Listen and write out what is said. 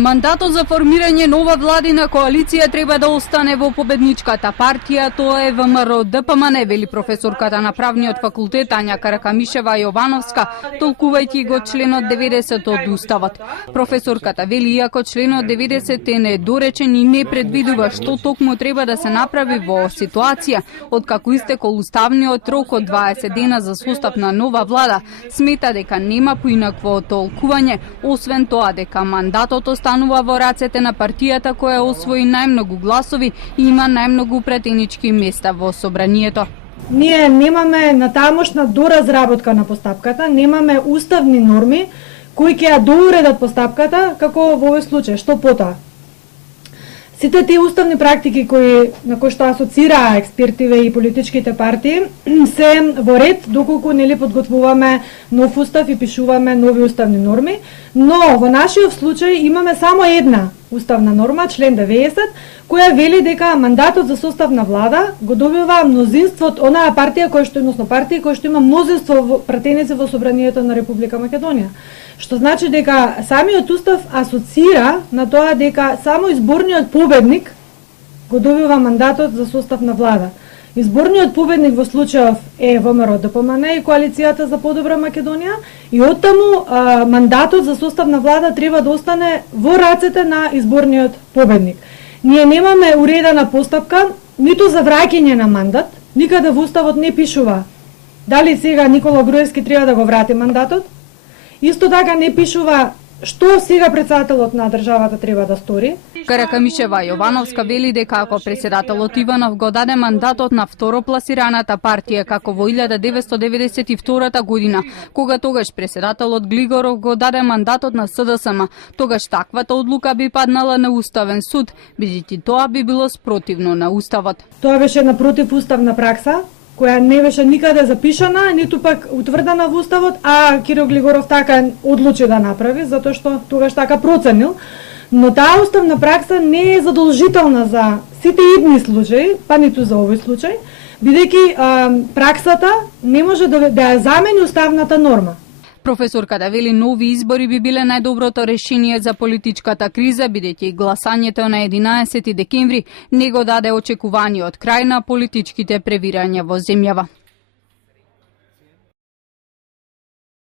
Мандатот за формирање нова владина коалиција треба да остане во победничката партија, тоа е ВМРО ДПМН, вели професорката на правниот факултет Ања Каракамишева Јовановска, толкувајќи го членот 90 од Уставот. Професорката вели, иако членот 90 е недоречен и не предвидува што токму треба да се направи во ситуација откако истекол уставниот рок од 20 дена за состав на нова влада, смета дека нема поинакво толкување, освен тоа дека мандатот останува во рацете на партијата која освои најмногу гласови и има најмногу претенички места во собранието. Ние немаме натамошна доразработка на постапката, немаме уставни норми кои ќе ја доуредат постапката, како во овој случај. Што потоа? Сите тие уставни практики на кои што асоцираа експертиве и политичките партии се во ред доколку нели подготвуваме нов устав и пишуваме нови уставни норми, но во нашиот случај имаме само една уставна норма, член 90, која вели дека мандатот за состав на влада го добива мнозинство од онаа партија партија која што има мнозинство пратеници во собранието на Република Македонија. Што значи дека самиот устав асоцира на тоа дека само изборниот победник го добива мандатот за состав на влада. Изборниот победник во случајов е ВМРО ДПМН и коалицијата за подобра Македонија и оттаму мандатот за состав на влада треба да остане во рацете на изборниот победник. Ние немаме уредена постапка ниту за враќање на мандат, никаде во уставот не пишува дали сега Никола Груевски треба да го врати мандатот. Исто така не пишува што сега председателот на државата треба да стори. Каракамишева Јовановска вели дека ако председателот Иванов го даде мандатот на второпласираната партија како во 1992 година, кога тогаш председателот Глигоров го даде мандатот на СДСМ, тогаш таквата одлука би паднала на Уставен суд, бидејќи тоа би било спротивно на Уставот. Тоа беше една противуставна пракса, која не беше никаде запишана, ниту пак утврдена во Уставот, а Киро Глигоров така одлучи да направи, затоа што тогаш така проценил. Но таа уставна пракса не е задолжителна за сите идни случаи, па ниту за овој случај, бидејќи праксата не може да ја замени уставната норма. Професорката вели нови избори би биле најдоброто решение за политичката криза, бидејќи гласањето на 11 декември не го даде очекуваниот крај на политичките превирања во земјава.